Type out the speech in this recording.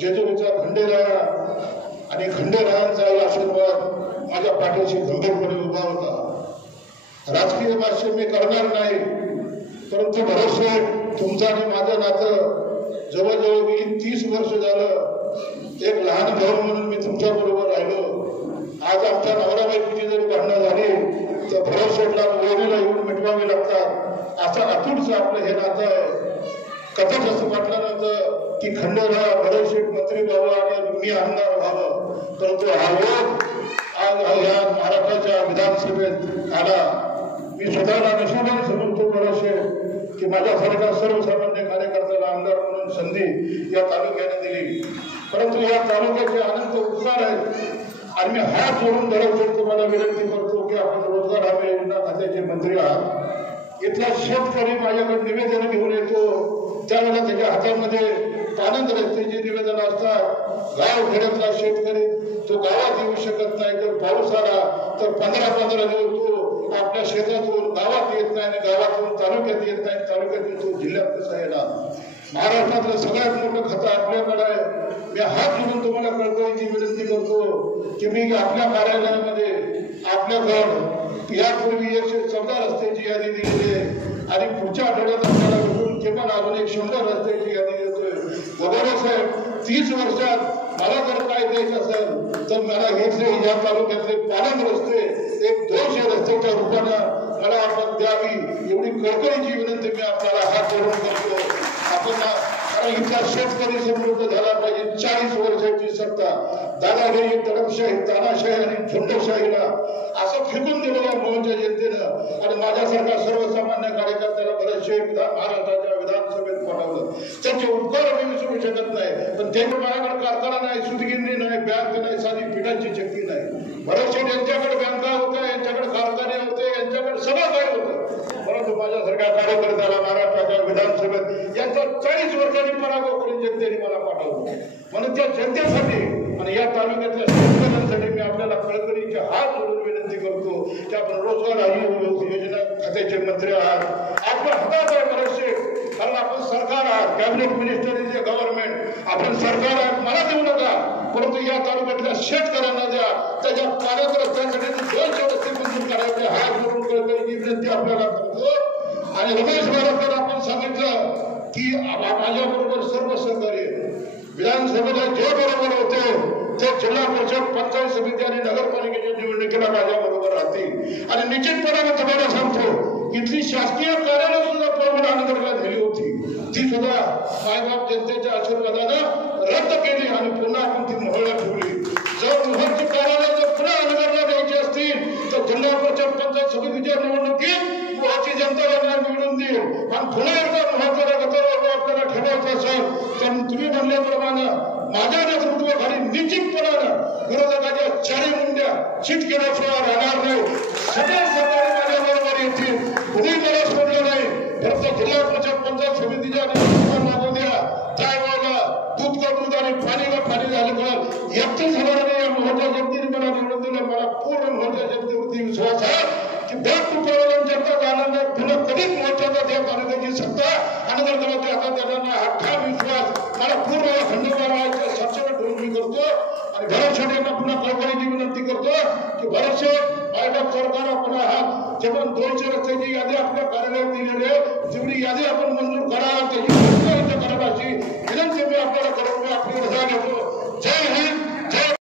जेजुरीचा खंडेराया आणि खंडेरायांचा आशीर्वाद माझ्या पाठीशी गंभीरपणे उभा होता। राजकीय भाष्य मी करणार नाही, परंतु भरोसे तुमचं आणि माझं नातं जवळजवळ 30 वर्ष झालं। एक लहान भाऊ म्हणून मी तुमच्या बरोबर राहिलो। आज आमच्या नवरा बायकोची जरी भांडणं झाली तर भरोसेला वहिनीला येऊन मिटवावी लागतात। असं अतूटचं आपलं हे नातं आहे। कथेच असं वाटलं नव्हतं की खंडेराया भरोशेठ मंत्री व्हावं आणि मी आमदार व्हावं, परंतु हा योग आज या महाराष्ट्राच्या विधानसभेत आला। मी स्वतःला नशिबाने समजतो भरोशे की माझ्यासारख्या सर्वसामान्य कार्यकर्त्याला आमदार म्हणून संधी या तालुक्याने दिली, परंतु या तालुक्याचे अनंत उपकार आहेत आणि मी हात जोडून भरोशे तुम्हाला विनंती करतो की आपण रोजगार हमी योजना खात्याचे मंत्री आहात। इथला शेतकरी माझ्याकडे निवेदन घेऊन येतो, त्यावेळेला त्याच्या हातामध्ये पानंद रस्त्याची निवेदन असतात। गाव खेड्यातला शेतकरी तो गावात येऊ शकत नाही, जर पाऊस आला तर 15-15 दिवस तो आपल्या शेतातून गावात येत नाही आणि गावातून तालुक्यात येत नाही, तालुक्यातून तो जिल्ह्यात कसा येणार। महाराष्ट्रातलं सगळ्यात मोठं खातं आपल्याकडे आहे। मी हात जोडून तुम्हाला कळकळीची विनंती करतो की मी आपल्या कार्यालयामध्ये आपल्याकडं यापूर्वी 114 रस्त्याची यादी दिलेली आहे आणि पुढच्या आठवड्यात आपल्याला भेटून किमान अजून 100 रस्त्याची यादी देतोय। वगैरे साहेब 30 वर्षात मला जर काय द्यायचं असेल तर मला घेतले या तालुक्यातले पालम रस्ते 100-200 रस्त्याच्या रूपानं मला आपण द्यावी एवढी कळकळीची विनंती मी आपल्याला हात जोडून करतो। आपण इथला शेतकरी समृद्ध झाला पाहिजे। 40 वर्षाची सत्ता दादागिरी, दडपशाही, तानाशाही आणि झुंडशाहीला असं फेकून दिलं या मोहनच्या जनतेनं आणि माझ्यासारख्या सर्वसामान्य कार्यकर्त्याला बरेचसे महाराष्ट्राच्या विधानसभेत पाठवलं। त्यांचे उपकार मी विसरू शकत नाही, पण त्यांच्या माझ्याकडे कारखाना नाही, सुतगिरणी नाही, बँक नाही, साधी पिठाची चक्की नाही। बरेचसे यांच्याकडे बँका होत्या, यांच्याकडे कारखाने होते, यांच्याकडे सगळं काय होतं, परंतु माझ्यासारख्या कार्यकर्त्याला महाराष्ट्राच्या विधानसभेत यांचा 40 वर्षांनी पराभव करून जनतेने मला पाठवलं। म्हणून त्या जनतेसाठी आणि या तालुक्यातल्या शेतकऱ्यांसाठी मी आपल्याला कळकळीचे हात जोडून विनंती करतो की आपण रोजगार हमी योजना खात्याचे मंत्री आहात, आपल्या हातात आहे बरेचसे, कारण आपण सरकार आहात, cabinet minister is a government, आपण सरकार आहात, मला देऊ नका, परंतु या तालुक्यातल्या शेतकऱ्यांना द्या, त्याच्या पाण्यात रस्त्यासाठी 200 रस्ते मंजूर करायचे हात जोडून कळकळीची विनंती आपल्याला करतो। आणि रमेश बाराकर आपण सांगितलं की माझ्याबरोबर सर्व सहकार्य विधानसभेला जे बरोबर होते ते जिल्हा परिषद, पंचायत समिती आणि नगरपालिकेच्या निवडणुकीला माझ्या बरोबर राहतील आणि निश्चितपणे तुम्हाला सांगतो इथली शासकीय कार्यालय सुद्धा परमनंतला नेली होती, ती सुद्धा मायबाप जनतेच्या आशीर्वादानं रद्द केली आणि पुन्हा आपण ती मोहळ्यात ठेवली। जर मोहरची कार्यालय जर पुन्हा नगरला द्यायची असतील तर जिल्हा परिषद, पंचायत समितीच्या निवडणुकीत मोहची जनता यांना निवडून देईल आणि पुन्हा एकदा मोहरच्या गटावर आपल्याला ठेवायचं असेल तर तुम्ही म्हणल्याप्रमाणे माझ्या नेतृत्वाखाली निश्चितपणानं विरोधकाच्या 4 मुंड्या चित केल्याशिवाय राहणार नाही। सगळे सरकारी माझ्या बरोबर येतील, कुणी मला सोडलं नाही। फक्त जिल्हा परिषद, पंचायत समितीच्या निवडणुका लागू द्या, काय व्हायला दूध का दूध आणि पाणीला पाणी झालं कारण 31,000 या मोहच्या जनतेने मला निवडून दिलं। मला पूर्ण मोहच्या जनतेवरती विश्वास आहे की बॅग तुटवलेल्या जनता जाणार नाही, पुन्हा कधीच मोर्चाचा त्या तालुक्याची सत्ता आणि जर ते आता त्यांना हा ठाम विश्वास मला पूर्ण खंडोबाच्या साक्षात ठेवून मी करतो आणि भरतशेठ यांना पुन्हा कळकळीची विनंती करतो की भरतशेठ मायबाप सरकार आपण आहात, जेव्हा 200 रस्त्याची यादी आपल्या कार्यालयात दिलेली आहे तेवढी यादी आपण मंजूर करा, त्याची करायची विनंती मी आपल्याला करतो। आपली